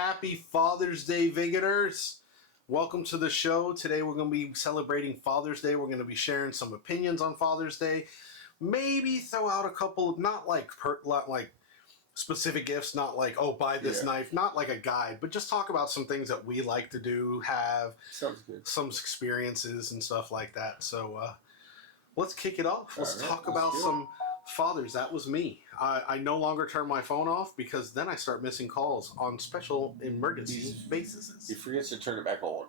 Happy Father's Day, Vigoters! Welcome to the show. Today we're going to be celebrating Father's Day. We're going to be sharing some opinions on Father's Day. Maybe throw out a couple, not like specific gifts, not like, oh, buy this knife, not like a guide, but just talk about some things that we like to do, have. Sounds good. Some experiences and stuff like that. So let's kick it off. Let's talk let's about do it. some fathers. That was me. I no longer turn my phone off because then I start missing calls on special emergency basis. He forgets to turn it back on.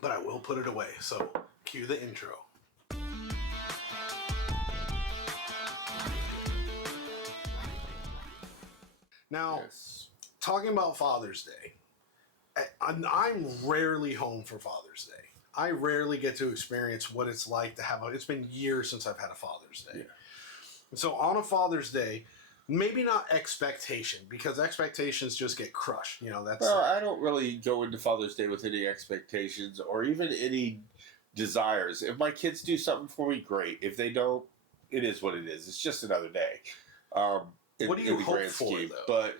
But I will put it away. So cue the intro. Now, talking about Father's Day, I'm rarely home for Father's Day. I rarely get to experience what it's like to have it's been years since I've had a Father's Day. Yeah. So on a Father's Day, maybe not expectation, because expectations just get crushed. You know, that's... Well, I don't really go into Father's Day with any expectations or even any desires. If my kids do something for me, great. If they don't, it is what it is. It's just another day. What do you hope for, though? But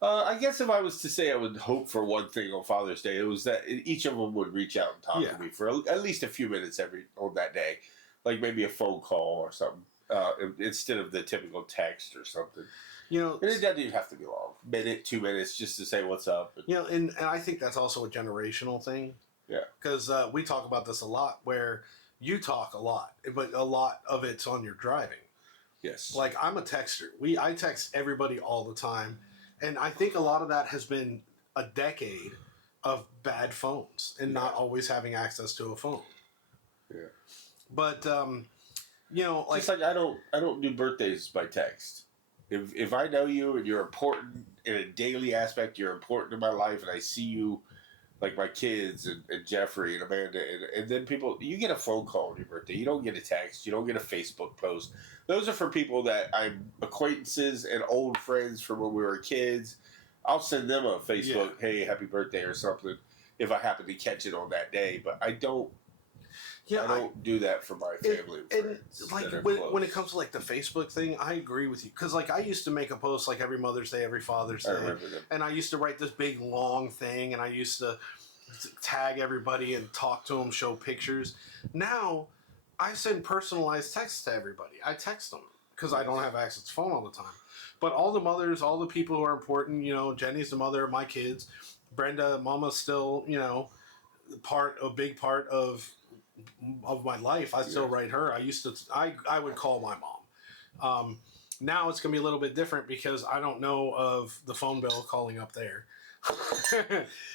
I guess if I was to say I would hope for one thing on Father's Day, it was that each of them would reach out and talk to me for at least a few minutes on that day. Like maybe a phone call or something. Instead of the typical text or something. You know, and it doesn't even have to be long. Minute, 2 minutes, just to say what's up. You know, and I think that's also a generational thing. Yeah. Because we talk about this a lot, where you talk a lot, but a lot of it's on your driving. Yes. Like, I'm a texter. I text everybody all the time. And I think a lot of that has been a decade of bad phones and not always having access to a phone. Yeah. But, you know, like... Just like I don't do birthdays by text. If I know you and you're important in a daily aspect, you're important in my life, and I see you, like my kids and Jeffrey and Amanda, and then people, you get a phone call on your birthday. You don't get a text. You don't get a Facebook post. Those are for people that I'm acquaintances and old friends from when we were kids. I'll send them a Facebook, hey, happy birthday or something, if I happen to catch it on that day. But I don't do that for my family and friends. Like, when it comes to like the Facebook thing, I agree with you. Because like I used to make a post like every Mother's Day, every Father's Day. I remember them. And I used to write this big long thing, and I used to tag everybody and talk to them, show pictures. Now, I send personalized texts to everybody. I text them because I don't have access to phone all the time. But all the mothers, all the people who are important, you know, Jenny's the mother of my kids. Brenda, Mama's still, you know, a big part of my life. I still write her. I would call my mom. Now it's going to be a little bit different because I don't know of the phone bill calling up there.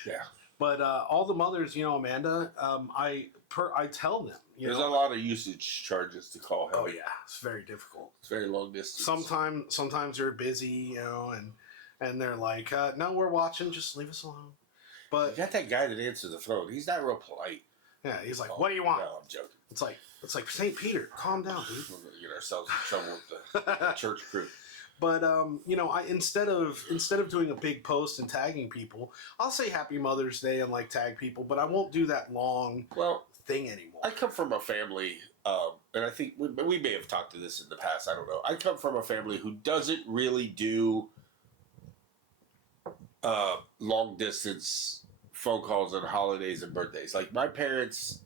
Yeah. But all the mothers, you know, Amanda, I tell them. There's a lot of usage charges to call him. Oh yeah, it's very difficult. It's very long distance. Sometimes they're busy, you know, and they're like, no, we're watching. Just leave us alone. But you got that guy that answers the phone. He's not real polite. Yeah, he's like, what do you want? No, I'm joking. It's like St. Peter. Calm down, dude. We're going to get ourselves in trouble with the church crew. But you know, I instead of doing a big post and tagging people, I'll say Happy Mother's Day and like tag people, but I won't do that long thing anymore. I come from a family, and I think we may have talked to this in the past. I don't know. I come from a family who doesn't really do long distance phone calls on holidays and birthdays. Like my parents,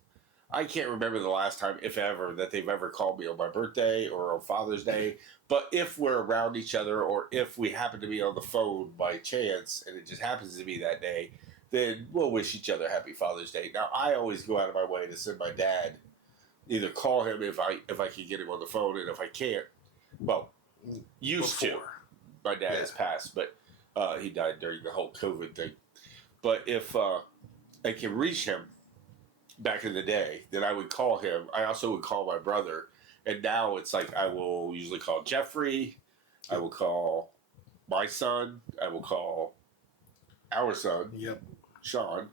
I can't remember the last time, if ever, that they've ever called me on my birthday or on Father's Day. But if we're around each other, or if we happen to be on the phone by chance, and it just happens to be that day, then we'll wish each other Happy Father's Day. Now, I always go out of my way to send my dad, either call him if I can get him on the phone, and if I can't, well, used to. My dad has passed, but he died during the whole COVID thing. But if I can reach him back in the day, then I would call him. I also would call my brother. And now it's like I will usually call Jeffrey. I will call my son. I will call our son, Sean.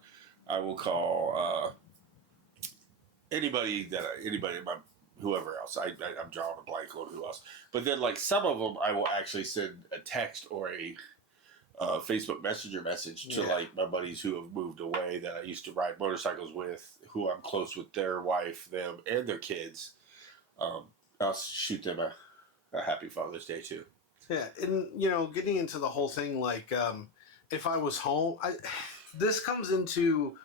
I will call anybody, whoever else. I'm drawing a blank on who else. But then like some of them, I will actually send a text or a Facebook Messenger message to like my buddies who have moved away that I used to ride motorcycles with, who I'm close with, their wife, them, and their kids. I'll shoot them a Happy Father's Day too. Yeah, and you know, getting into the whole thing, like if I was home, this comes into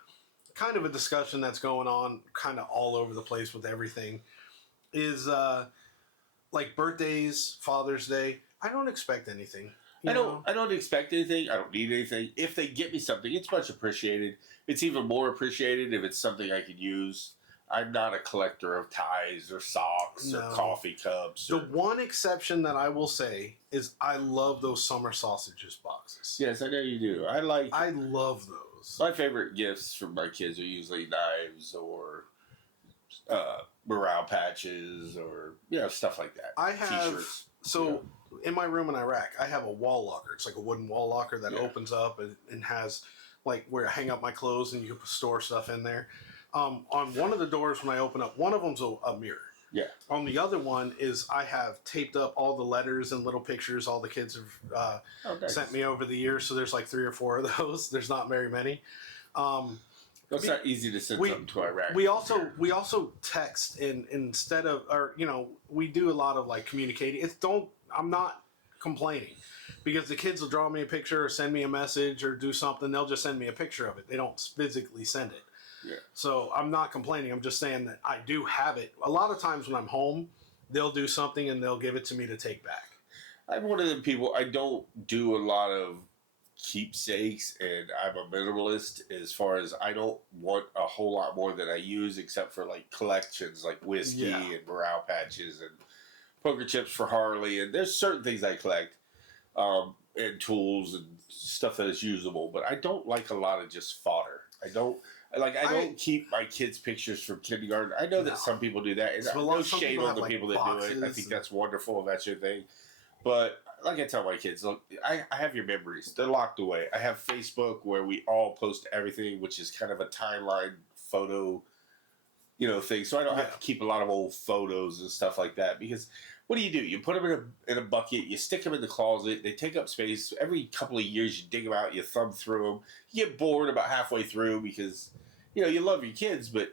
kind of a discussion that's going on kind of all over the place with everything. Is like birthdays, Father's Day. I don't expect anything. I don't expect anything. I don't need anything. If they get me something, it's much appreciated. It's even more appreciated if it's something I could use. I'm not a collector of ties or socks or coffee cups. The one exception that I will say is I love those summer sausages boxes. Yes, I know you do. I love those. My favorite gifts from my kids are usually knives or morale patches or stuff like that. I have T-shirts, in my room in Iraq, I have a wall locker. It's like a wooden wall locker that opens up and has like where I hang up my clothes and you can store stuff in there. On one of the doors when I open up, one of them's a mirror. Yeah. On the other one is I have taped up all the letters and little pictures all the kids have nice. sent me over the years. So there's like 3 or 4 of those. There's not very many. It's not easy to send something to Iraq. We also text instead of, or we do a lot of like communicating. I'm not complaining because the kids will draw me a picture or send me a message or do something. They'll just send me a picture of it. They don't physically send it. Yeah. So I'm not complaining. I'm just saying that I do have it. A lot of times when I'm home, they'll do something and they'll give it to me to take back. I'm one of the people, I don't do a lot of keepsakes, and I'm a minimalist as far as I don't want a whole lot more than I use except for like collections like whiskey and morale patches and poker chips for Harley, and there's certain things I collect and tools and stuff that is usable, but I don't like a lot of just fodder. I don't keep my kids' pictures from kindergarten. I know that some people do that, and no shade on the people that do it. I think that's wonderful if that's your thing. But like I tell my kids, look, I have your memories. They're locked away. I have Facebook where we all post everything, which is kind of a timeline photo, thing. So I don't have to keep a lot of old photos and stuff like that because what do? You put them in a bucket, you stick them in the closet, they take up space. Every couple of years you dig them out, you thumb through them. You get bored about halfway through because, you love your kids, but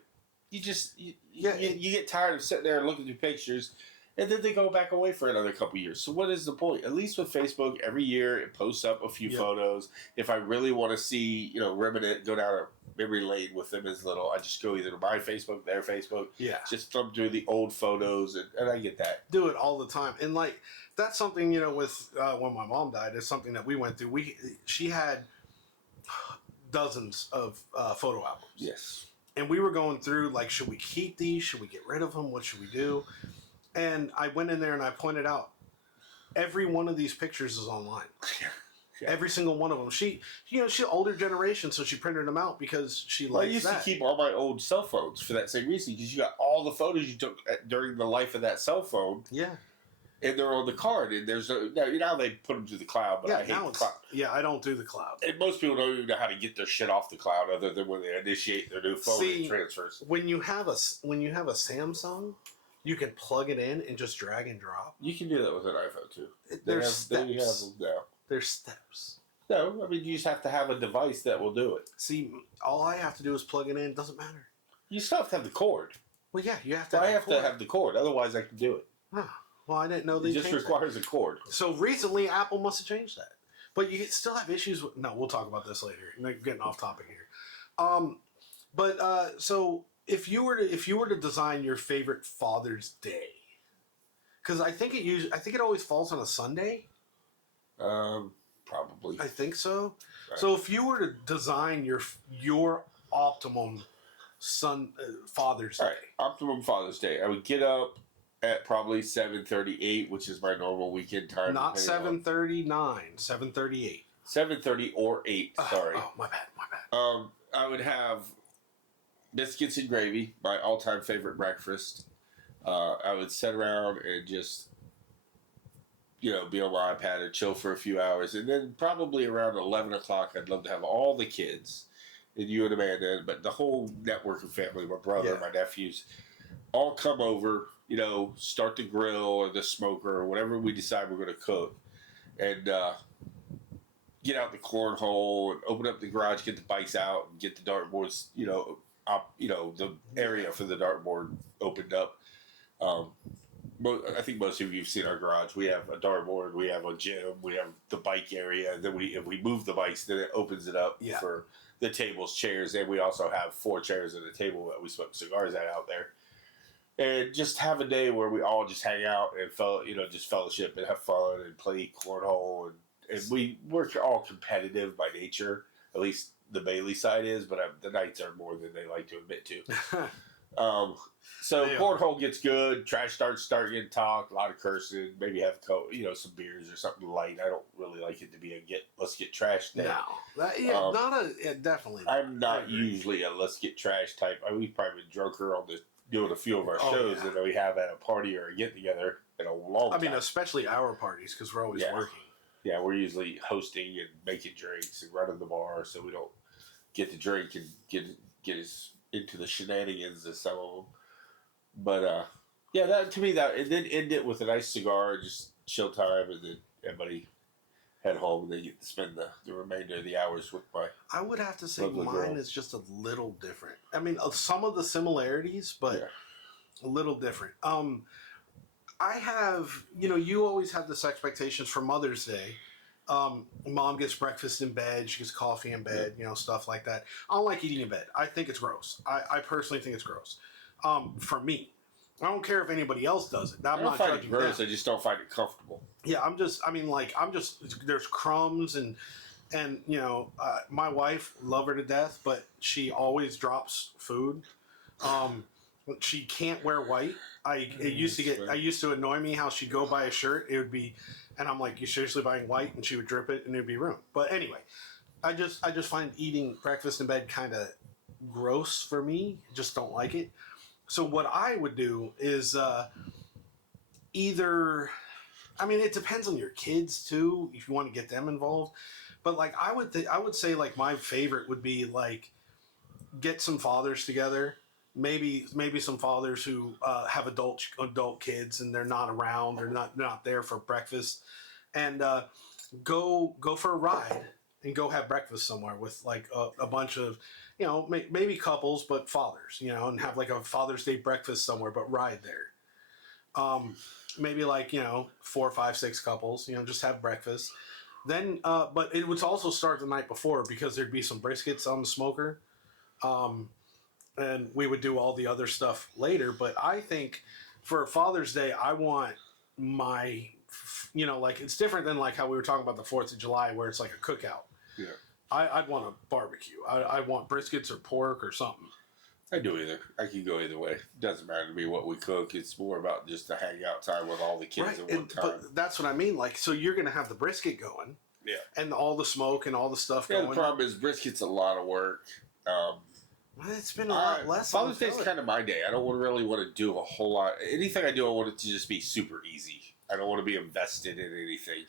you get tired of sitting there and looking through pictures, and then they go back away for another couple of years. So what is the point? At least with Facebook, every year it posts up a few photos. If I really want to see, reminisce, go down a memory lane with them as little, I just go either to my Facebook, their Facebook. Yeah. Just thumb through the old photos, and I get that. Do it all the time. And like that's something, with when my mom died, it's something that we went through. She had dozens of photo albums. Yes. And we were going through like, should we keep these? Should we get rid of them? What should we do? And I went in there and I pointed out every one of these pictures is online. Yeah. Every single one of them. She's older generation, so she printed them out because she likes that. I used to keep all my old cell phones for that same reason because you got all the photos you took during the life of that cell phone. Yeah. And they're on the card, and there's now they put them to the cloud, but I hate the cloud. Yeah, I don't do the cloud. And most people don't even know how to get their shit off the cloud other than when they initiate their new phone and transfers. When you have a Samsung, you can plug it in and just drag and drop. You can do that with an iPhone too. There's steps. There's steps. No, I mean you just have to have a device that will do it. See, all I have to do is plug it in. It doesn't matter. You still have to have the cord. Well, yeah, you have to. I have to have the cord. Otherwise, I can do it. Huh. Well, I didn't know they changed it. It just requires a cord. So recently, Apple must have changed that. But you still have issues with... No, we'll talk about this later. I'm getting off topic here. So if you were to design your favorite Father's Day, because I think it always falls on a Sunday. Probably. I think so. Right. So if you were to design your optimum Father's Day, optimum Father's Day, I would get up at probably 7:38, which is my normal weekend time. Not 7:39, 7:38. 7:30 or 8. Sorry. Oh, my bad. I would have biscuits and gravy, my all-time favorite breakfast. I would sit around and just, be on my iPad and chill for a few hours, and then probably around 11 o'clock, I'd love to have all the kids, and you and Amanda, but the whole network of family, my brother, my nephews, all come over. Start the grill or the smoker or whatever we decide we're going to cook, and get out the cornhole and open up the garage, get the bikes out, and get the dartboards, the area for the dartboard opened up. I think most of you've seen our garage. We have a dartboard, we have a gym, we have the bike area. And then if we move the bikes, then it opens it up for the tables, chairs, and we also have 4 chairs and a table that we smoke cigars at out there. And just have a day where we all just hang out and just fellowship and have fun and play cornhole, and we're all competitive by nature. At least the Bailey side is, but the Knights are more than they like to admit to. So cornhole gets good. Trash starts getting talked. A lot of cursing. Maybe have some beers or something light. I don't really like it to be let's get trashed. No, definitely. I'm not usually a let's get trashed type. We've probably been drunker on doing a few of our shows than we have at a party or a get together in a long time. I mean, especially our parties because we're always working. Yeah, we're usually hosting and making drinks and running the bar, so we don't get to drink and get us into the shenanigans of some of them. But that to me and then end it with a nice cigar, just chill time, and then everybody head home and they get to spend the remainder of the hours with my. I would have to say mine is just a little different. I mean, some of the similarities, but a little different. I have, you always have this expectations for Mother's Day. Mom gets breakfast in bed, she gets coffee in bed, stuff like that. I don't like eating in bed. I think it's gross. I personally think it's gross. For me, I don't care if anybody else does it. I don't find it gross. I just don't find it comfortable. Yeah, there's crumbs and my wife, love her to death, but she always drops food. She can't wear white. It used to annoy me how she'd go buy a shirt. It would be, and I'm like, you seriously buying white? And she would drip it and it'd be ruined. But anyway, I just find eating breakfast in bed kind of gross for me. Just don't like it. So what I would do is it depends on your kids too, if you want to get them involved. But like I would say like my favorite would be like get some fathers together, maybe some fathers who have adult kids and they're not around, they're not there for breakfast, and go for a ride and go have breakfast somewhere with like a bunch of maybe couples but fathers, and have like a Father's Day breakfast somewhere, but ride there. Maybe like 4, 5, 6 couples, just have breakfast. Then, but it would also start the night before because there'd be some briskets on the smoker, and we would do all the other stuff later. But I think for Father's Day, I want my, like it's different than like how we were talking about the 4th of July where it's like a cookout. Yeah, I'd want a barbecue. I want briskets or pork or something. I do either. I can go either way. It doesn't matter to me what we cook. It's more about just the hangout time with all the kids at one time. But that's what I mean. Like, so you're going to have the brisket going. Yeah. And all the smoke and all the stuff going. The problem is brisket's a lot of work. It's been a lot less. Father's Day's kind of my day. I don't really want to do a whole lot. Anything I do, I want it to just be super easy. I don't want to be invested in anything.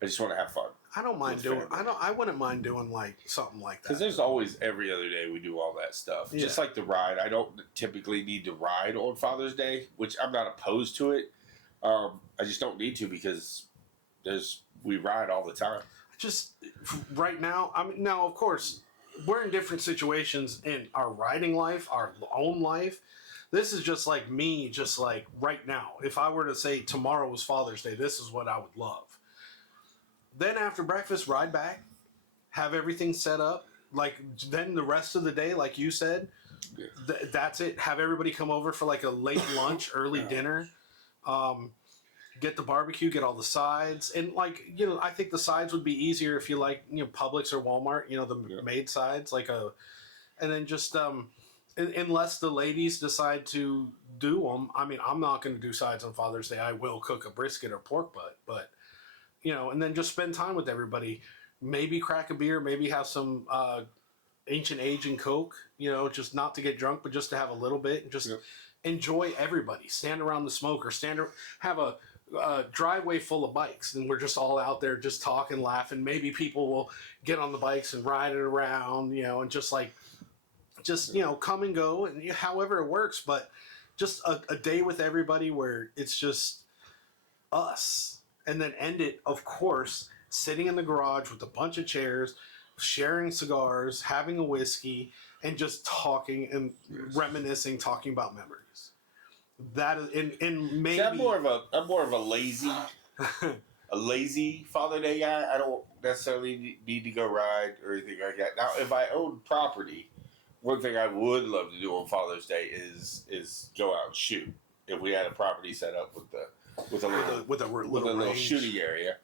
I just want to have fun. I don't mind doing. I wouldn't mind doing like something like that. Because there's always every other day we do all that stuff. Yeah. Just like the ride. I don't typically need to ride on Father's Day, which I'm not opposed to it. I just don't need to because we ride all the time. Just right now. Now of course we're in different situations in our riding life, our own life. This is just like me, just like right now. If I were to say tomorrow was Father's Day, this is what I would love. Then after breakfast, ride back, have everything set up. Like then the rest of the day, like you said, that's it. Have everybody come over for like a late lunch, early dinner. Get the barbecue, get all the sides, and like I think the sides would be easier if you like Publix or Walmart, the made sides and then just unless the ladies decide to do them. I mean, I'm not going to do sides on Father's Day. I will cook a brisket or pork butt, but. And then just spend time with everybody. Maybe crack a beer. Maybe have some Ancient Age and Coke. Just not to get drunk, but just to have a little bit and just enjoy everybody. Stand around the smoker. Have a driveway full of bikes, and we're just all out there just talking, laughing. Maybe people will get on the bikes and ride it around. And just come and go, and however it works. But just a day with everybody where it's just us. And then end it, of course, sitting in the garage with a bunch of chairs, sharing cigars, having a whiskey, and just talking and reminiscing, talking about memories. That is, and maybe See, I'm more of a lazy Father Day guy. I don't necessarily need to go ride or anything like that. Now, if I owned property, one thing I would love to do on Father's Day is go out and shoot. If we had a property set up with a little range. shooting area,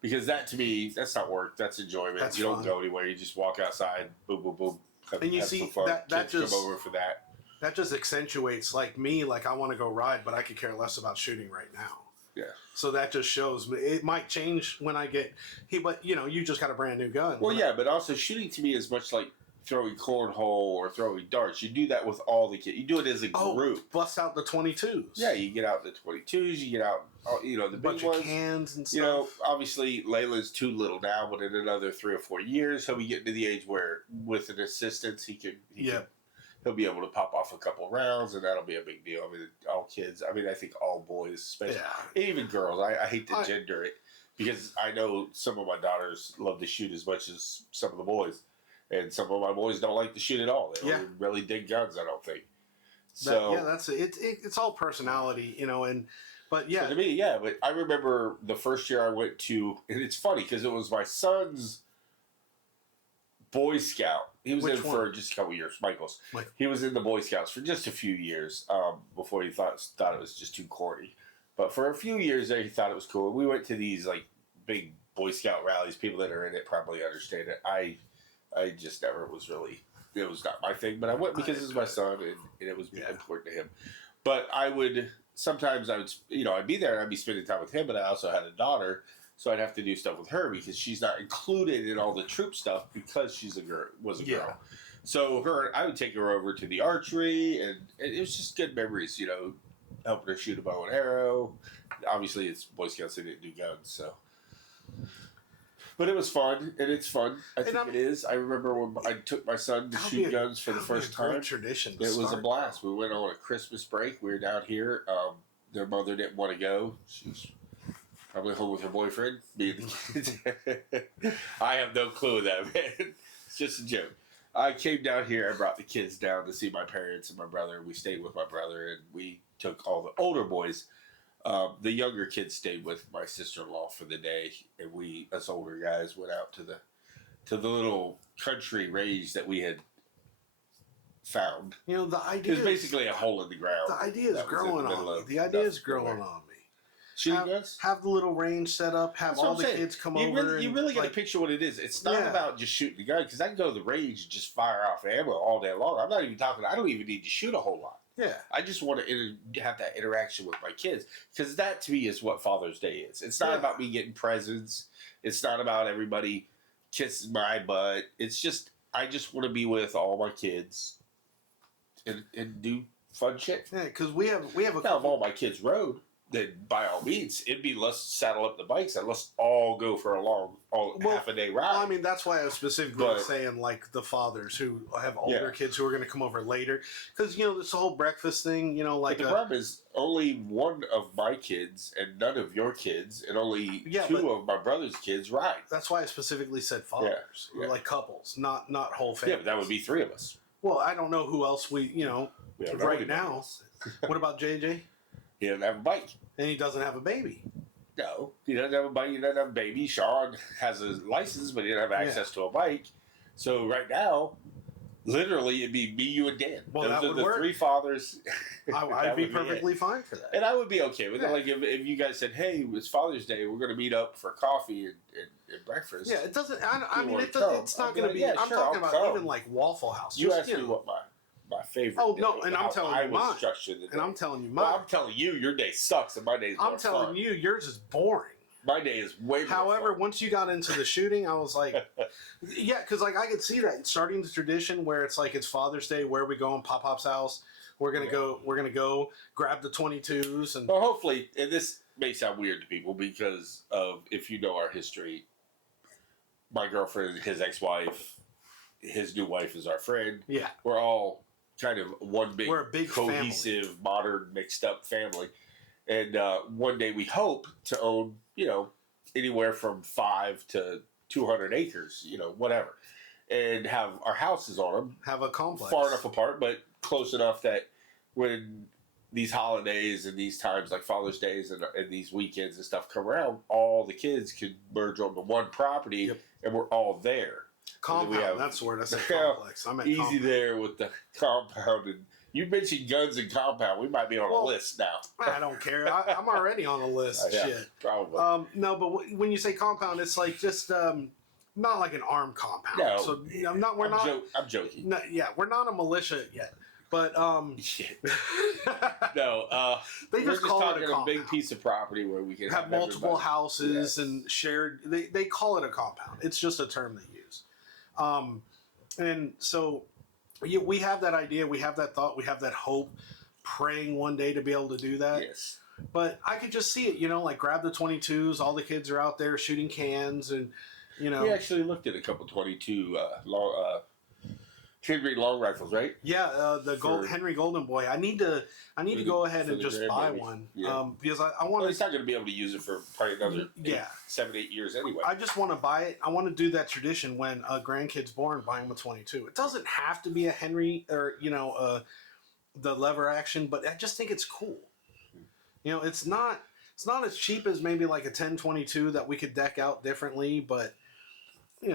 because that to me, that's not work. That's enjoyment. That's you don't fun. go anywhere. You just walk outside. Boom, boom, boom. And you have see, some fun. that Kids just- come over for that. That just accentuates like me. Like I want to go ride, but I could care less about shooting right now. Yeah. So that just shows me it might change when I get but you just got a brand new gun. Well, yeah, but also shooting to me is much like throwing cornhole or throwing darts. You do that with all the kids. You do it as a group. Bust out the 22s. Yeah, you get out the 22s. You get out, the big bunch ones. of cans and stuff. Obviously Layla's too little now, but in another 3 or 4 years, he'll be getting to the age where, with an assistance, he'll be able to pop off a couple rounds, and that'll be a big deal. I mean, all kids. I mean, I think all boys, especially, even girls. I hate to gender it because I know some of my daughters love to shoot as much as some of the boys, and some of my boys don't like to shoot at all. They don't really dig guns. I don't think. So that's it. It's all personality, But yeah, so to me, But I remember the first year I went to, and it's funny because it was my son's Boy Scout. He was in for just a couple years. Michael's. He was in the Boy Scouts for just a few years before he thought it was just too corny. But for a few years there, he thought it was cool. We went to these like big Boy Scout rallies. People that are in it probably understand it. I just never was really. It was not my thing. But I went because it was my son, and it was important to him. But sometimes I would I'd be there and I'd be spending time with him. But I also had a daughter. So I'd have to do stuff with her because she's not included in all the troop stuff because she's a girl. So I would take her over to the archery, and it was just good memories. Helping her shoot a bow and arrow. Obviously, it's Boy Scouts; they didn't do guns, so. But it was fun, and it's fun. I think it is. I remember when I took my son to shoot guns for the first time. Tradition. It was a blast. We went on a Christmas break. We were down here. Their mother didn't want to go. She's probably home with her boyfriend, me and the kids. I have no clue of that, man. It's just a joke. I came down here. I brought the kids down to see my parents and my brother. We stayed with my brother, and we took all the older boys. The younger kids stayed with my sister-in-law for the day, and we, us older guys, went out to the little country range that we had found. The idea is basically a hole in the ground. The idea is growing on me. The idea is growing on me. Shooting guns? Have the little range set up. Have all the kids come over. You really got to picture what it is. It's not about just shooting the gun, because I can go to the range and just fire off ammo all day long. I'm not even talking. I don't even need to shoot a whole lot. Yeah. I just want to have that interaction with my kids, because that to me is what Father's Day is. It's not about me getting presents. It's not about everybody kissing my butt. It's just I just want to be with all my kids and do fun shit. Yeah, because we have a now if all my kids rode, then by all means, it'd be let's saddle up the bikes and let's all go for a half a day ride. Well, I mean, that's why I was specifically saying like the fathers who have older kids who are going to come over later, because this whole breakfast thing, like but the problem is only one of my kids and none of your kids, and only two of my brother's kids ride. That's why I specifically said fathers, like couples, not whole families. Yeah, but that would be 3 of us. Well, I don't know who else we right now. What about JJ? He doesn't have a bike. And he doesn't have a baby. No, he doesn't have a bike. He doesn't have a baby. Sean has a license, but he doesn't have access to a bike. So right now, literally, it'd be me, you, and Dan. Well, those that are the work. 3 fathers. I'd be perfectly fine for that. And I would be okay with it. Like if you guys said, "Hey, it's Father's Day. We're going to meet up for coffee and breakfast." Yeah, it doesn't. I mean, it's not going to be. Yeah, I'm talking about even like Waffle House. You asked me what my favorite. Oh no, and I'm telling you mine. And I'm telling you mine. Well, I'm telling you, your day sucks, and my day is more I'm telling fun. you, yours is boring. My day is way more However, fun. once you got into the shooting, I was like, yeah, because like I could see that starting the tradition where it's like it's Father's Day. Where are we going? Pop-Pop's house. We're gonna go. We're gonna go grab the 22s and. Well, hopefully, and this may sound weird to people because of if you know our history. My girlfriend, his ex-wife, his new wife is our friend. Yeah, we're all kind of one big, we're a big cohesive, family. Modern, mixed-up family. And one day we hope to own, anywhere from 5 to 200 acres, whatever, and have our houses on them. Have a complex far enough apart, but close enough that when these holidays and these times like Father's Days and these weekends and stuff come around, all the kids can merge onto one property, and we're all there. Compound, that's the word. I said complex. I'm at easy compound. There with the compound. And you mentioned guns and compound. We might be on a list now. I don't care. I'm already on the list. Yeah, Shit. probably. No, but when you say compound, it's like just not like an armed compound. No. So I'm joking. No, yeah, we're not a militia yet. But No, they we're just call it talking a compound. big piece of property where we can have multiple everybody. houses and shared. They call it a compound. It's just a term they use. And so we have that idea, we have that thought, we have that hope, praying one day to be able to do that. Yes. But I could just see it, like grab the 22s, all the kids are out there shooting cans, and We actually looked at a couple 22 Henry long rifles, right? Yeah, Henry Golden Boy. I need to go ahead and just buy one because I want. Well, he's not going to be able to use it for probably another 7-8 years anyway. I just want to buy it. I want to do that tradition when a grandkid's born, buy him a 22. It doesn't have to be a Henry or the lever action, but I just think it's cool. It's not as cheap as maybe like a 10-22 that we could deck out differently, but I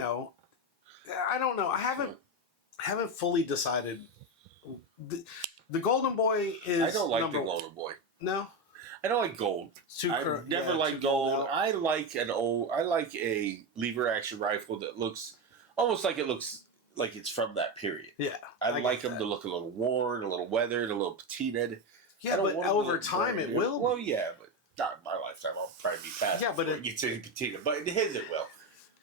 don't know. I haven't fully decided. The Golden Boy is. I don't like the Golden Boy. No, I don't like gold. I never liked gold. I like a lever action rifle that looks almost like it's from that period. Yeah, I like them to look a little worn, a little weathered, a little patinaed. Yeah, but over time it will. Well, yeah, but not in my lifetime. I'll probably be past. Yeah, but it gets any patina. But in his it will.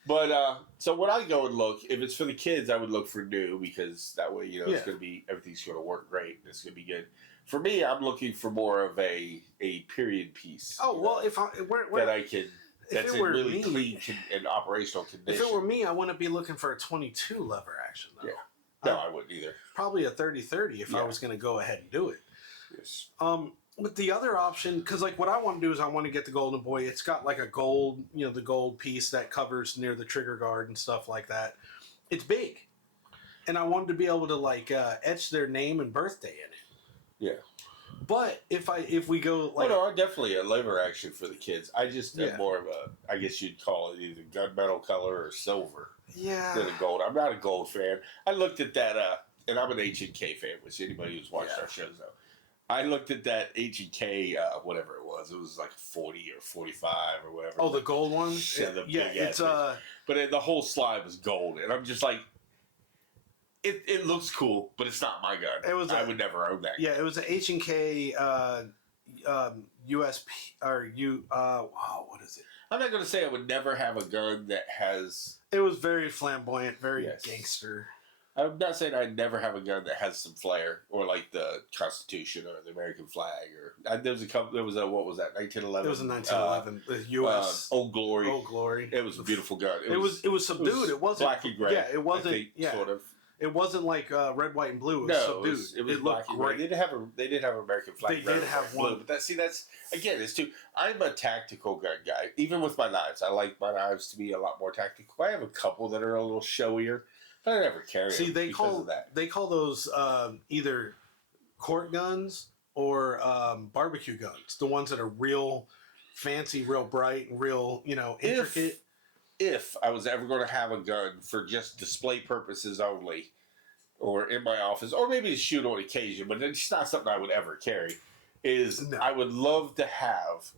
But so when I go and look, if it's for the kids, I would look for new because that way it's going to be everything's going to work great. And it's going to be good. For me, I'm looking for more of a period piece. Oh well, that I can. That's in really clean and operational condition. If it were me, I wouldn't be looking for a 22 lever action though. Yeah. No, I wouldn't either. Probably a 30-30 if I was going to go ahead and do it. Yes. But the other option, because like what I want to do is I want to get the Golden Boy. It's got like a gold, the gold piece that covers near the trigger guard and stuff like that. It's big, and I wanted to be able to like etch their name and birthday in it. Yeah. But if we go like, definitely a lever action for the kids. I just am more of a, I guess you'd call it either gunmetal color or silver. Yeah. Than a gold. I'm not a gold fan. I looked at that, and I'm an H&K fan, which anybody who's watched our shows know. I looked at that H&K, whatever it was. It was like 40 or 45 or whatever. Oh, the gold one? It's but the whole slide was gold, and I'm just like, it looks cool, but it's not my gun. I would never own that. Yeah, it was an H&K USP or what is it? I'm not going to say I would never have a gun that has. It was very flamboyant, very gangster. I'm not saying I'd never have a gun that has some flair, or like the Constitution or the American flag, or there was a couple. There was a what was that? 1911. It was a 1911. The U.S. Old Glory. Old Glory. It was a beautiful gun. It was subdued. It wasn't black and gray. Yeah, it wasn't. Sort of. It wasn't like red, white, and blue. It was subdued. It looked great. They did have an American flag. They did have one. Blue, but that's again. It's too. I'm a tactical gun guy. Even with my knives, I like my knives to be a lot more tactical. I have a couple that are a little showier. But I never carry them because of that. They call those either court guns or barbecue guns. The ones that are real fancy, real bright, and real intricate. If I was ever going to have a gun for just display purposes only, or in my office, or maybe to shoot on occasion, but it's not something I would ever carry, I would love to have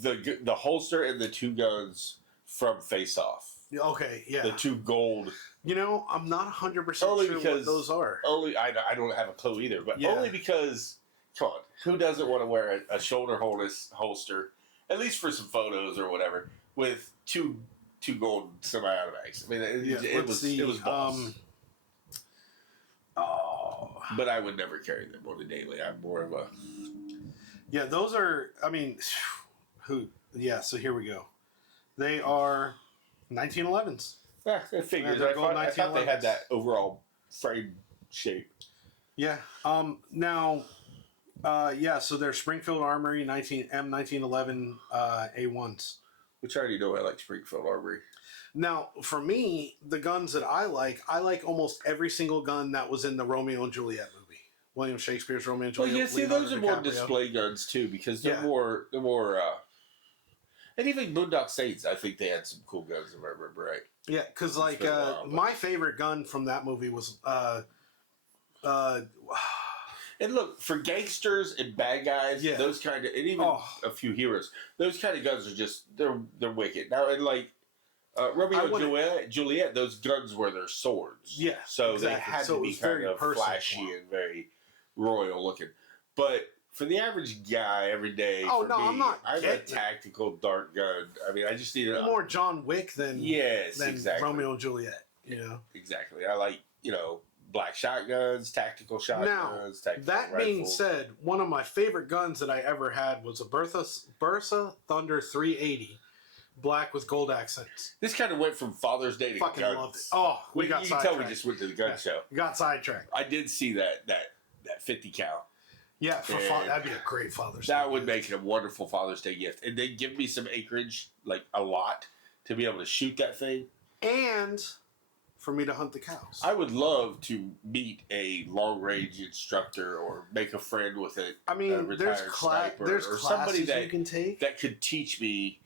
the holster and the two guns from Face Off. Okay, yeah. The two gold. I'm not 100% sure what those are. I don't have a clue either, but only because, come on, who doesn't want to wear a shoulder holster, at least for some photos or whatever, with two gold semi-automatics? I mean, it was balls. But I would never carry them on the daily. I'm more of a... Yeah, those are, so here we go. They are 1911s. Yeah, it figures. I thought they had that overall frame shape. Yeah. So they're Springfield Armory M1911 A1s. Which I already know I like Springfield Armory. Now, for me, the guns that I like almost every single gun that was in the Romeo and Juliet movie. William Shakespeare's Romeo and Well, Juliet. yeah, see, Leonardo those are more DiCaprio. display guns too, because they're Yeah. more, and even Boondock Saints, I think they had some cool guns if I remember right. Yeah, because like been a while, but- my favorite gun from that movie was And look, for gangsters and bad guys, Yeah. those kind of, and even Oh. a few heroes, those kind of guns are just they're wicked. Now, and like Romeo I and wouldn't- Juliet, those guns were their swords. Yeah, so exactly. they had So to it be was kind very of personal flashy for 'em. and very royal looking. But for the average guy, every day, Oh, for no, me, I'm not I have a getting it. tactical dart gun. I mean, I just need a more John Wick than yes, than exactly. Romeo and Juliet. You know. Exactly. I like, black shotguns, tactical shotguns, tactical That being rifles. said, one of my favorite guns that I ever had was a Bertha Thunder 380, black with gold accents. This kind of went from Father's Day to Fucking guns. loved it. Oh, we got you can sidetracked. tell we just went to the gun Yeah. show. We got sidetracked. I did see that 50 cal. Yeah, And that'd be a great Father's Day. That would make it a wonderful Father's Day gift. And then give me some acreage, like a lot, to be able to shoot that thing. And for me to hunt the cows. I would love to meet a long range instructor or make a friend with a I mean, retired there's sniper there's or classes somebody you can take. that could teach me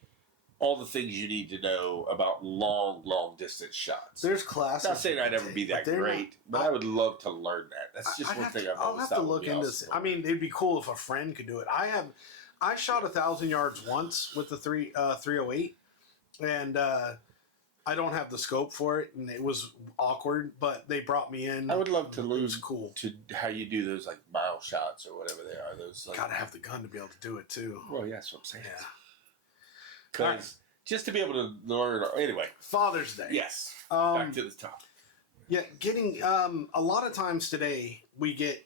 all the things you need to know about long distance shots. There's classes. Not saying you I'd can ever take, be that but they're great, not- but I would love to learn that. That's just one thing I've I'll always have thought to would look be into. awesome. I mean, it'd be cool if a friend could do it. I shot 1,000 yards once with the 308, and I don't have the scope for it, and it was awkward. But they brought me in. I would love to It lose was cool. to how you do those like mile shots or whatever they are. Those like, Gotta have the gun to be able to do it too. well, yeah, that's what I'm saying. Yeah. Because just to be able to learn. Anyway, Father's Day. yes. Back to the top. Yeah, getting a lot of times today we get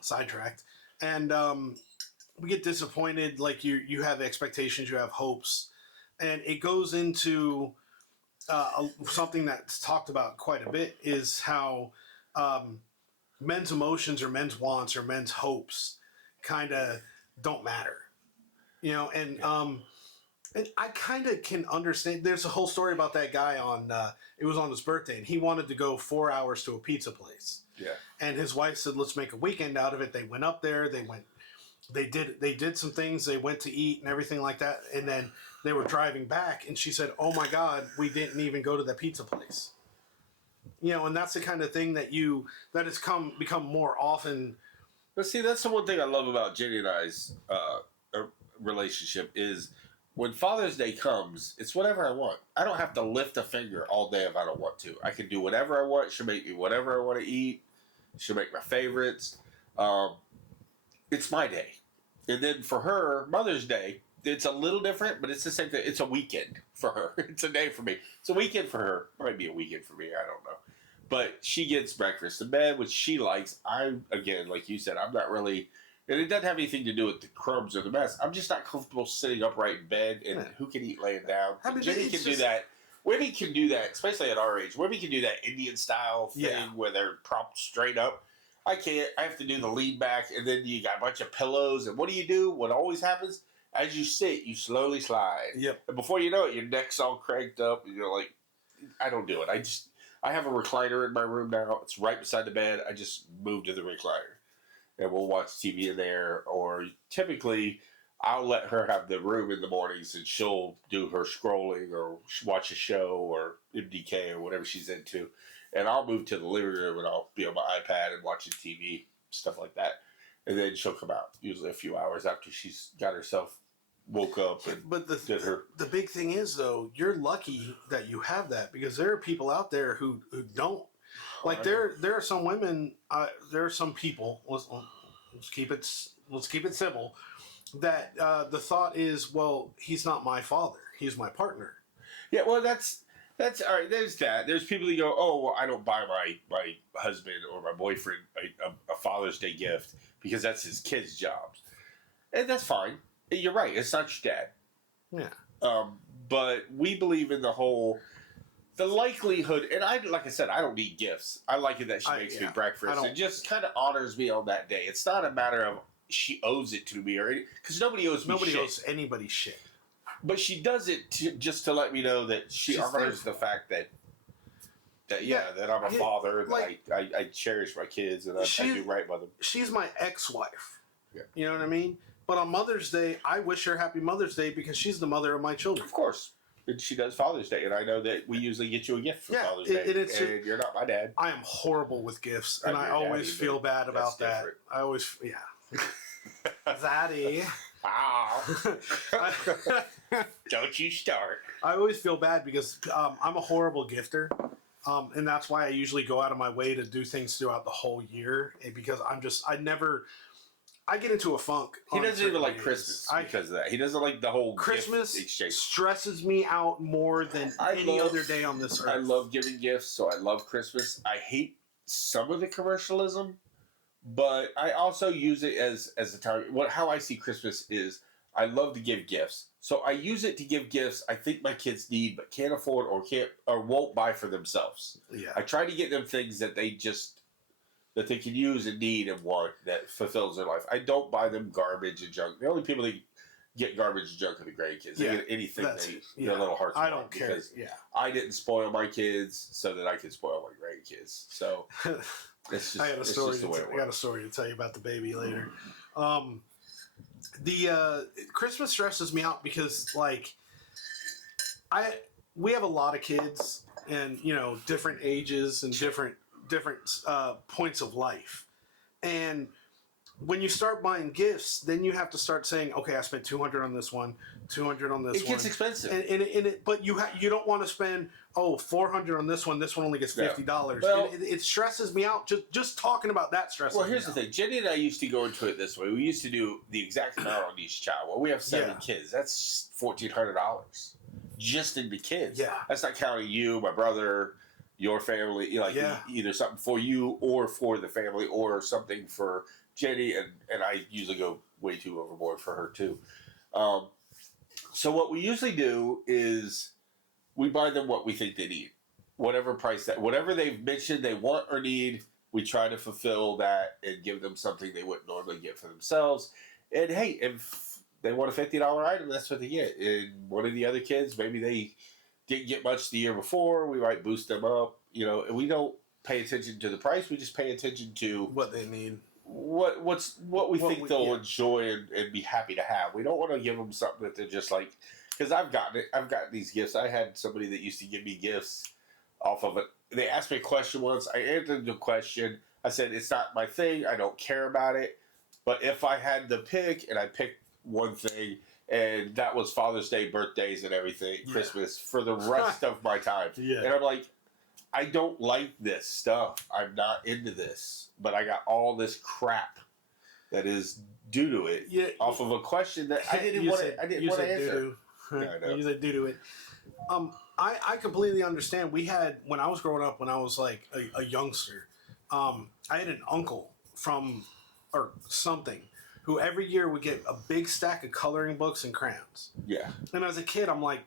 sidetracked and we get disappointed. Like you have expectations, you have hopes, and it goes into something that's talked about quite a bit is how men's emotions or men's wants or men's hopes kind of don't matter, and I kind of can understand. There's a whole story about that guy on. It was on his birthday, and he wanted to go 4 hours to a pizza place. Yeah. And his wife said, "Let's make a weekend out of it." They went up there. They did some things. They went to eat and everything like that. And then they were driving back, and she said, "Oh my God, we didn't even go to the pizza place." And that's the kind of thing that has become more often. But see, that's the one thing I love about Jenny and I's relationship is when Father's Day comes, it's whatever I want. I don't have to lift a finger all day if I don't want to. I can do whatever I want. She'll make me whatever I want to eat. She'll make my favorites. It's my day. And then for her, Mother's Day, it's a little different, but it's the same thing. It's a weekend for her. It's a day for me. It's a weekend for her. It might be a weekend for me. I don't know. But she gets breakfast in bed, which she likes. Again, like you said, I'm not really... And it doesn't have anything to do with the crumbs or the mess. I'm just not comfortable sitting upright in bed, and who can eat laying down? I mean, Jenny it's can do just- that. Women can do that, especially at our age. Women can do that Indian style thing Yeah. where they're propped straight up. I can't. I have to do the lean back, and then you got a bunch of pillows. And what do? What always happens? As you sit, you slowly slide. Yep. And before you know it, your neck's all cranked up, and you're like, I don't do it. I have a recliner in my room now. It's right beside the bed. I just move to the recliner. And we'll watch TV in there, or typically I'll let her have the room in the mornings and she'll do her scrolling or watch a show or MDK or whatever she's into. And I'll move to the living room and I'll be on my iPad and watching TV, stuff like that. And then she'll come out, usually a few hours after she's got herself woke up and But did her. the big thing is, though, you're lucky that you have that, because there are people out there who don't. Like there are some women, there are some people. Let's keep it civil. That the thought is, well, he's not my father; he's my partner. Yeah, well, that's all right. There's that. There's people who go, oh, well, I don't buy my husband or my boyfriend a Father's Day gift because that's his kid's jobs, and that's fine. You're right. It's not your dad. Yeah. But we believe in the likelihood, and like I said, I don't need gifts. I like it that she makes me breakfast and just kind of honors me on that day. It's not a matter of she owes it to me or because nobody owes anybody shit. But she does it just to let me know that she She's honors the fact that that I'm a father, like, that I cherish my kids, and I do right by them. She's my ex-wife. Yeah. You know what I mean? But on Mother's Day, I wish her happy Mother's Day because she's the mother of my children. Of course. And she does Father's Day, and I know that we usually get you a gift for Father's Day, and you're not my dad. I am horrible with gifts, and I always feel bad about that. Different. I always, Zaddy. Wow. Don't you start. I always feel bad because I'm a horrible gifter, and that's why I usually go out of my way to do things throughout the whole year, because I get into a funk. He doesn't even like Christmas because of that. He doesn't like the whole Christmas gift exchange. Stresses me out more than any other day on this earth. I love giving gifts, so I love Christmas. I hate some of the commercialism, but I also use it as a time. How I see Christmas is I love to give gifts, so I use it to give gifts I think my kids need but can't afford or won't buy for themselves. Yeah, I try to get them things that they can use and need and want that fulfills their life. I don't buy them garbage and junk. The only people that get garbage and junk are the grandkids. They get anything their little hearts want. I don't care. I didn't spoil my kids so that I could spoil my grandkids. So it's just, I got a story to tell you about the baby later. The Christmas stresses me out because we have a lot of kids and different ages and different points of life, and when you start buying gifts, then you have to start saying, okay, I spent $200 on this one, $200 on this one. It gets expensive, but you don't want to spend $400 on this one. This one only gets $50. Well, it stresses me out. Just talking about that stresses me out. Well, here's the thing. Jenny and I used to go into it this way. We used to do the exact amount on each child. Well, we have 7 kids. That's $1,400 just in the kids. Yeah, that's not counting you, my brother, your family, either something for you or for the family or something for Jenny, and I usually go way too overboard for her too. So what we usually do is we buy them what we think they need. Whatever they've mentioned they want or need, we try to fulfill that and give them something they wouldn't normally get for themselves. And hey, if they want a $50 item, that's what they get. And one of the other kids, maybe they didn't get much the year before, we might boost them up, and we don't pay attention to the price, we just pay attention to what they need. What we think they'll enjoy and be happy to have. We don't want to give them something that they're just like, because I've gotten these gifts. I had somebody that used to give me gifts off of it. They asked me a question once. I answered the question. I said, it's not my thing. I don't care about it. But if I had to pick, and I picked one thing, and that was Father's Day, birthdays, and everything, Christmas, for the rest of my time. Yeah. And I'm like, I don't like this stuff. I'm not into this. But I got all this crap that is due to it off of a question that I didn't want to answer. You said due to it. I completely understand. When I was growing up, when I was like a youngster, I had an uncle or something who every year would get a big stack of coloring books and crayons. Yeah. And as a kid, I'm like,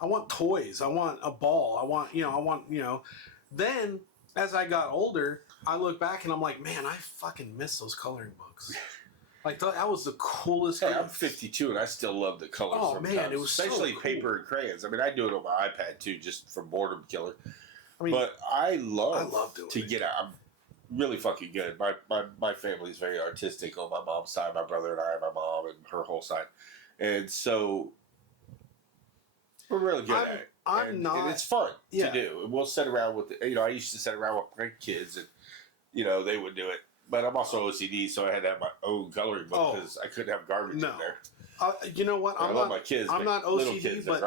I want toys. I want a ball. I want. Then as I got older, I look back and I'm like, man, I fucking miss those coloring books. Like that was the coolest. Hey, I'm 52 and I still love the colors. Oh man, it was especially so cool. Paper and crayons. I mean, I do it on my iPad too, just for boredom killer. But I love to get out. I'm really fucking good. My family's very artistic on my mom's side. My brother and I, my mom, and her whole side, and so we're really good at it. And it's fun to do. And we'll sit around with I used to sit around with my kids, and they would do it. But I'm also OCD, so I had to have my own coloring book because I couldn't have garbage in there. You know what? I love my kids. I'm not OCD, but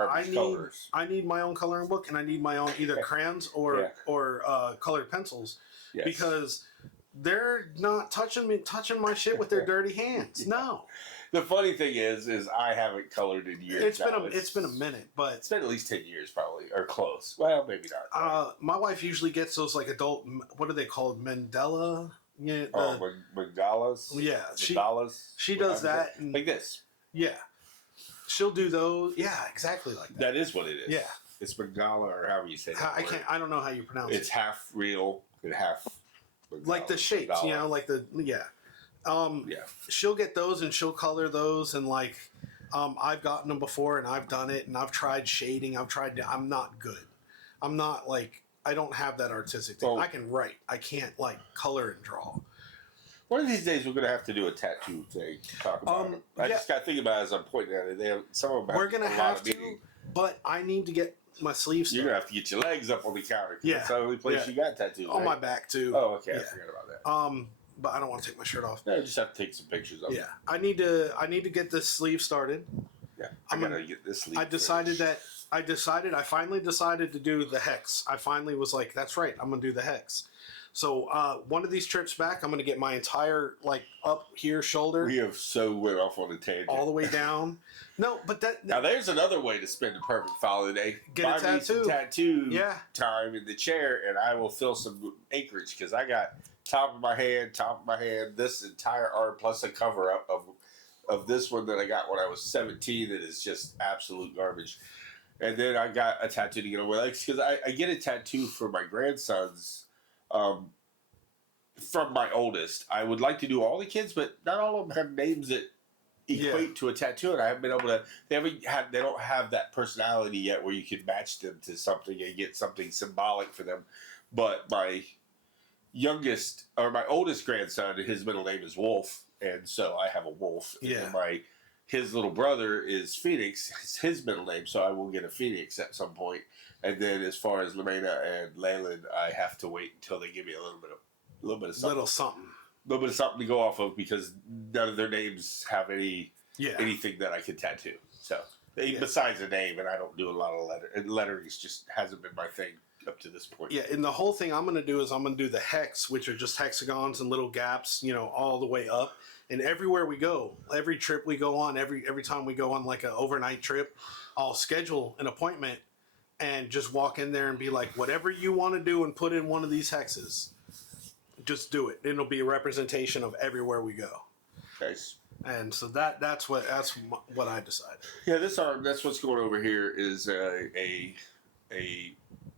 I need my own coloring book, and I need my own either crayons or colored pencils because they're not touching my shit with their dirty hands. No. The funny thing is I haven't colored in years. It's been a minute, but it's been at least 10 years probably, or close. Well, maybe not. My wife usually gets those like adult. What are they called? Mandela. Yeah. Mandalas. Yeah. Mandalas. She does that like this. Yeah. She'll do those. Yeah, exactly like that. That is what it is. Yeah. It's Mandala or however you say that. I don't know how you pronounce it. It's half real and half. Mandala, like the shapes, Mandala. like the she'll get those and she'll color those and I've gotten them before and I've done it and I've tried shading. I'm not good. I'm not like I don't have that artistic thing. Well, I can write. I can't like color and draw. One of these days, we're going to have to do a tattoo thing. Talk about it. I just got thinking about it as I'm pointing at it. They have, some of them We're gonna have to, meaning. But I need to get my sleeves. You're going to have to get your legs up on the counter. Yeah, That's the only place you got tattoos. On right? my back too. Oh, okay. Yeah. I forgot about that. But I don't want to take my shirt off. No, I just have to take some pictures of it. Yeah, I need to get this sleeve started. Yeah, I gotta get this sleeve. I finally decided to do the hex. I finally was like, that's right, I'm gonna do the hex. So one of these trips back, I'm gonna get my entire like up here shoulder. We have so went off on a tangent. All the way down. No, but now there's another way to spend a perfect holiday. Get a tattoo. Me some tattoo time in the chair, and I will fill some acreage because I got top of my hand, this entire arm plus a cover up of this one that I got when I was 17 that is just absolute garbage. And then I got a tattoo to get on my legs because I get a tattoo for my grandsons from my oldest. I would like to do all the kids, but not all of them have names that equate to a tattoo, and I haven't been able to. They don't have that personality yet where you can match them to something and get something symbolic for them. But my oldest grandson, his middle name is Wolf, and so I have a wolf. Yeah. And his little brother is Phoenix. It's his middle name, so I will get a Phoenix at some point. And then as far as Lorena and Leyland, I have to wait until they give me a little bit of something. A little bit of something to go off of because none of their names have anything that I can tattoo. So besides a name, and I don't do a lot of lettering just hasn't been my thing up to this point. Yeah, and the whole thing I'm going to do is I'm going to do the hex, which are just hexagons and little gaps, all the way up. And everywhere we go, every trip we go on, every time we go on like an overnight trip, I'll schedule an appointment and just walk in there and be like, whatever you want to do and put in one of these hexes, just do it. It'll be a representation of everywhere we go. Nice. And so that's what I decided. Yeah, that's what's going over here is a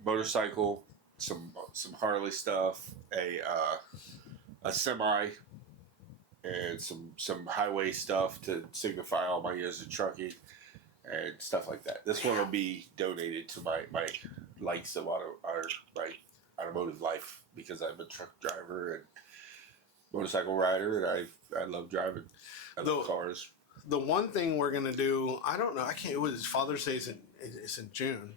motorcycle, some Harley stuff, a semi, and some highway stuff to signify all my years of trucking and stuff like that. This one will be donated to my likes of my automotive life because I'm a truck driver and motorcycle rider, and I love driving. I love cars. The one thing we're gonna do, I don't know, I can't. It was Father's Day. It's in June,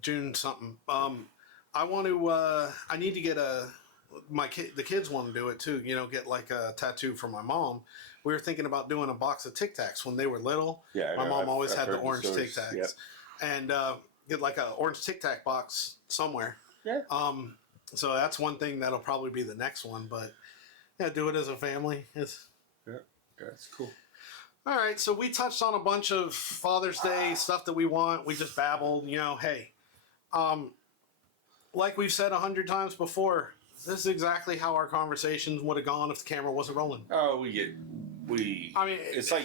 June something. I want to. I need to get the kids want to do it too. Get like a tattoo for my mom. We were thinking about doing a box of Tic Tacs when they were little. Yeah, my mom always had the orange stories. Tic Tacs, Yep. and get like a orange Tic Tac box somewhere. Yeah. So that's one thing that'll probably be the next one, but do it as a family. That's cool. All right, so we touched on a bunch of Father's Day stuff that we want. We just babbled, hey. Like we've said 100 times before, this is exactly how our conversations would have gone if the camera wasn't rolling. Oh, it's like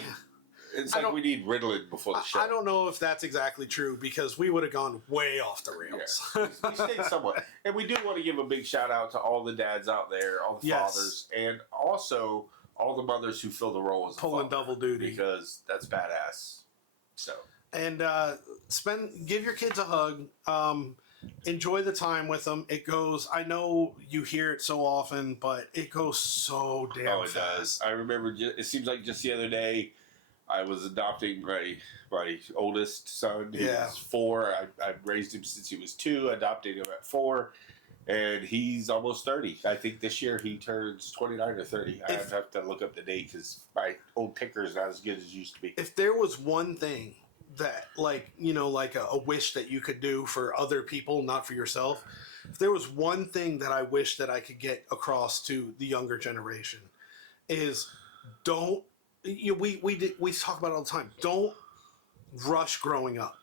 we need Ritalin before the show. I don't know if that's exactly true because we would have gone way off the rails. Yeah. We stayed somewhat. And we do want to give a big shout out to all the dads out there, all the fathers, and also all the mothers who fill the role as pulling double duty because that's badass. So and give your kids a hug. Enjoy the time with them. It goes. I know you hear it so often, but it goes so damn fast. Does. I remember. It seems like just the other day, I was adopting my oldest son. He was 4. I raised him since he was 2. Adopted him at 4. And he's almost 30. I think this year he turns 29 or 30. I have to look up the date because my old ticker is not as good as it used to be. If there was one thing that, like a wish that you could do for other people, not for yourself, if there was one thing that I wish that I could get across to the younger generation is don't, we talk about it all the time, don't rush growing up.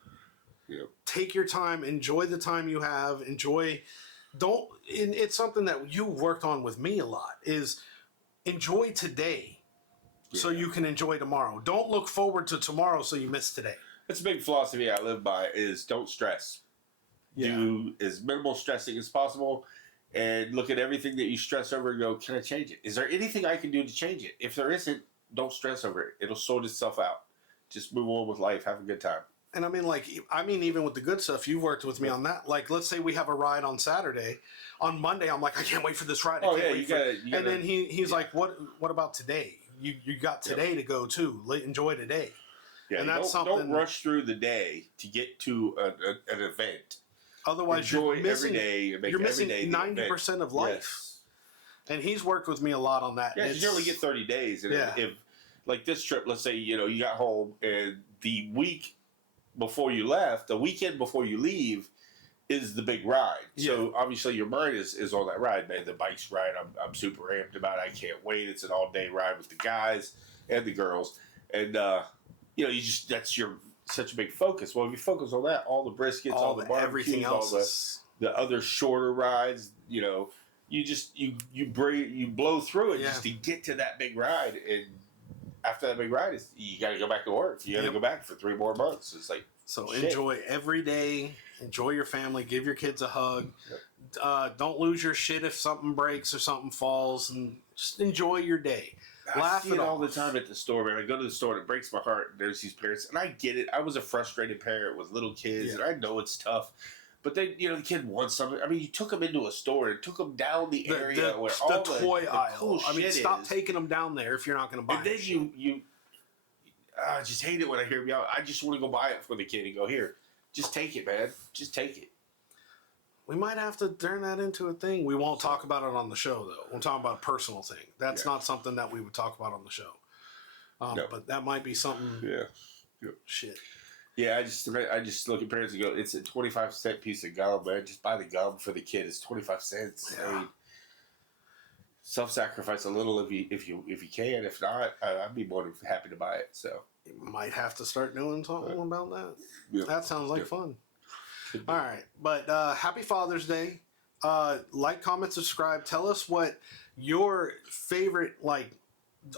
Yep. Take your time, enjoy the time you have, it's something that you worked on with me a lot, is enjoy today so you can enjoy tomorrow. Don't look forward to tomorrow so you miss today. That's a big philosophy I live by is don't stress. Yeah. Do as minimal stressing as possible and look at everything that you stress over and go, can I change it? Is there anything I can do to change it? If there isn't, don't stress over it. It'll sort itself out. Just move on with life. Have a good time. And I mean, even with the good stuff, you've worked with me on that. Like, let's say we have a ride on Saturday. On Monday, I'm like, I can't wait for this ride. Oh yeah, you gotta. And then he's like, what about today? You got today to go too. Enjoy today. Yeah, and that's don't rush through the day to get to an event. Otherwise, Enjoy you're missing every day. Make you're missing every day 90% of life. Yes. And he's worked with me a lot on that. Yeah, because you only get 30 days. And Yeah. if like this trip, let's say you got home and the week before you left, the weekend before you leave, is the big ride. So obviously your mind is on that ride, man. The bike's ride, I'm super amped about it. I can't wait. It's an all day ride with the guys and the girls, and that's your such a big focus. Well, if you focus on that, all the briskets, all the barbecues, everything else, the other shorter rides, you just you blow through it just to get to that big ride, and after that big ride, you got to go back to work. You got to go back for 3 more months. It's like enjoy every day. Enjoy your family. Give your kids a hug. Don't lose your shit if something breaks or something falls, and just enjoy your day. I see it all the time at the store, man. I go to the store and it breaks my heart. There's these parents, and I get it. I was a frustrated parent with little kids, and I know it's tough. But then, the kid wants something. I mean, you took them into a store and took them down the area where all the toy aisle. Cool stop taking them down there if you're not going to buy it. And then I just hate it when I hear you out. I just want to go buy it for the kid and go, here, just take it, man. Just take it. We might have to turn that into a thing. We won't talk about it on the show, though. We'll talk about a personal thing. That's not something that we would talk about on the show. No. But that might be something. Yeah. Shit. Yeah, I just look at parents and go, it's a 25-cent piece of gum, man. Just buy the gum for the kid. It's 25 cents. Yeah. I mean, self-sacrifice a little if you can. If not, I'd be more than happy to buy it. So you might have to start doing something about that. Yeah. That sounds like fun. All right, but happy Father's Day. Like, comment, subscribe. Tell us what your favorite,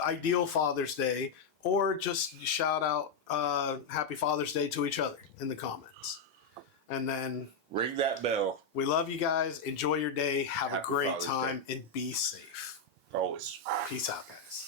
ideal Father's Day, or just shout out Happy Father's Day to each other in the comments. And then ring that bell. We love you guys. Enjoy your day. Have a great Father's time Day. And be safe. Always. Peace out, guys.